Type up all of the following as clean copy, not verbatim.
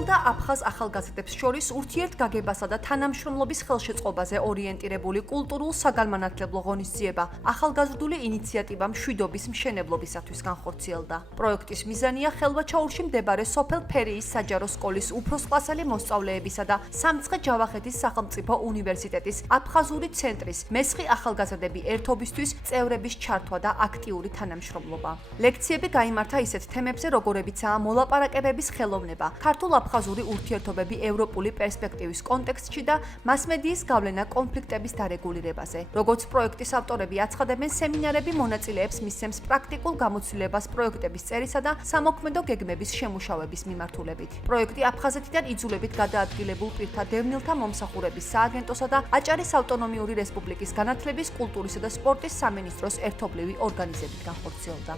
განხორციელდა აფხაზ ახალგაზრდებს შორის ურთიერთგაგებასა და თანამშრომლობის ხელშეწყობაზე ორიენტირებული კულტურულ საგანმანათლებლო ღონისძიება ახალგაზრდული ინიციატივა მშვიდობის მშენებლობისათვის განხორციელდა. პროექტის მიზანია ხელვაჩაურში მდებარე სოფელ ფერიის საჯარო სკოლის უფროსკლასელი მოსწავლეებისა და სამცხე-ჯავახეთის სახელმწიფო უნივერსიტეტის აფხაზური ცენტრის მესხი ახალგაზრდები ერთობისთვის წევრების ჩართვა და აქტიური თანამშრომლობა. ლექციები გაიმართა ისეთ თემებზე, როგორებიცაა მოლაპარაკებების ხელოვნება, ქართულ-აფხაზური ურთიერთობები ევროპული პერსპექტივის კონტექსტში და მასმედიის გავლენა კონფლიქტების დარეგულირებაზე. როგორც პროექტის ავტორები აცხადებენ, სემინარები მონაწილეებს მისცემს პრაქტიკულ გამოცდილებას პროექტების წერისა და სამოქმედო გეგმების შემუშავების მიმართულებით. პროექტი აფხაზეთიდან იძულებით გადაადგილებულ პირთა დევნილთა მომსახურების სააგენტოსა და აჭარის ავტონომიური რესპუბლიკის განათლების, კულტურისა და სპორტის სამინისტროს ერთობლივი ორგანიზებით განხორციელდა.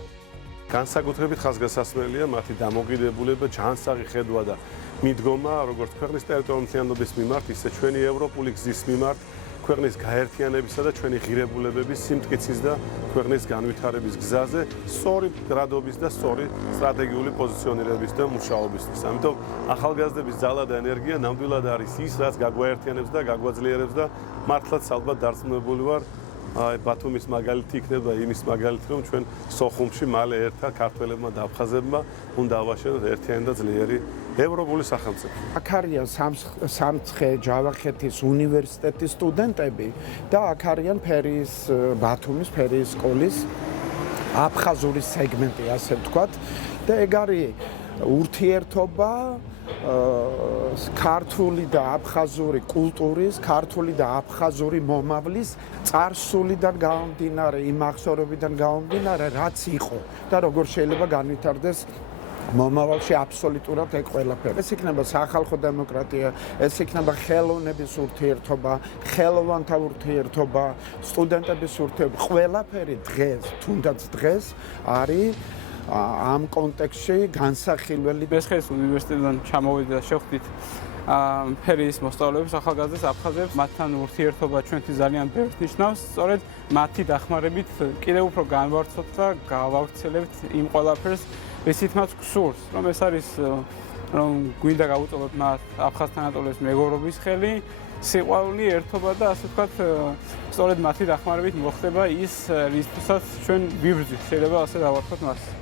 განსაკუთრებით ხაზგასასმელია მათი დამოკიდებულება, ჯანსაღი ხედვა და მიდგომა, როგორც ქვეყნის ტერიტორიულობის მიმართ, ისე ჩვენი ევროპული გზის მიმართ, ქვეყნის გაერთიანებისა და ჩვენი ღირებულებების სიმტკიცის და ქვეყნის განვითარების გზაზე, სწორი გრადობის და სწორი სტრატეგიული პოზიციონირების და მუშაობისთვის. ამიტომ ახალგაზრდების ძალა და ენერგია ნამდვილად არის ის, რაც გაგვაერთიანებს და გაგვაძლიერებს და მართლაც ალბათ დარწმუნებული ვარ, ბათუმის მაგალითი იქნება იმის მაგალითი, რომ ჩვენ სოხუმში მალე ერთად ქართველებმა და აფხაზებმა უნდა ავაშენოთ ერთიანი და ძლიერი ევროპული სახელმწიფო. აქ არიან სამცხე-ჯავახეთის უნივერსიტეტის სტუდენტები და აქ არიან ბათუმის ფერიის სკოლის აფხაზური სეგმენტი, ასე ვთქვათ, და ეგ არის ურთიერთობა ქართული და აფხაზური კულტურის, ქართული და აფხაზური მომავლის წარსულიდან გამომდინარე, იმ აღსანობიდან გამომდინარე, რაც იყო და როგორ შეიძლება განვითარდეს მომავალში აბსოლუტურად ეგ ყველაფერი. ეს იქნება სახალხო დემოკრატია, ეს იქნება ხელოვნების ურთიერთობა, ხელოვანთა ურთიერთობა, სტუდენტების ურთიერთობა, ყველაფერი დღეს, თუნდაც დღეს არის ამ კონტექსტში განსახილველი. მესხის უნივერსიტეტიდან ჩამოვიდა და შევხვდით ფერიის მოსწავლეებს, ახალგაზრდებს, აფხაზებს, მათთან ურთიერთობა ჩვენთვის ძალიან ბევრს ნიშნავს. სწორედ მათი დახმარებით კიდევ უფრო განვავრცოთ და გავავრცელებთ იმ ყველაფერს, რისით მათ გსურს, რომ ეს არის, რომ გვინდა გავუწოდოთ მათ აფხაზ თანატოლებს მეგობრობის ხელი, სიყვარული, ერთობა და ასე ვთქვათ, სწორედ მათი დახმარებით მოხდება ის, რისთვისაც ჩვენ ვიბრძვით, შეიძლება ასე დავარქვათ მას.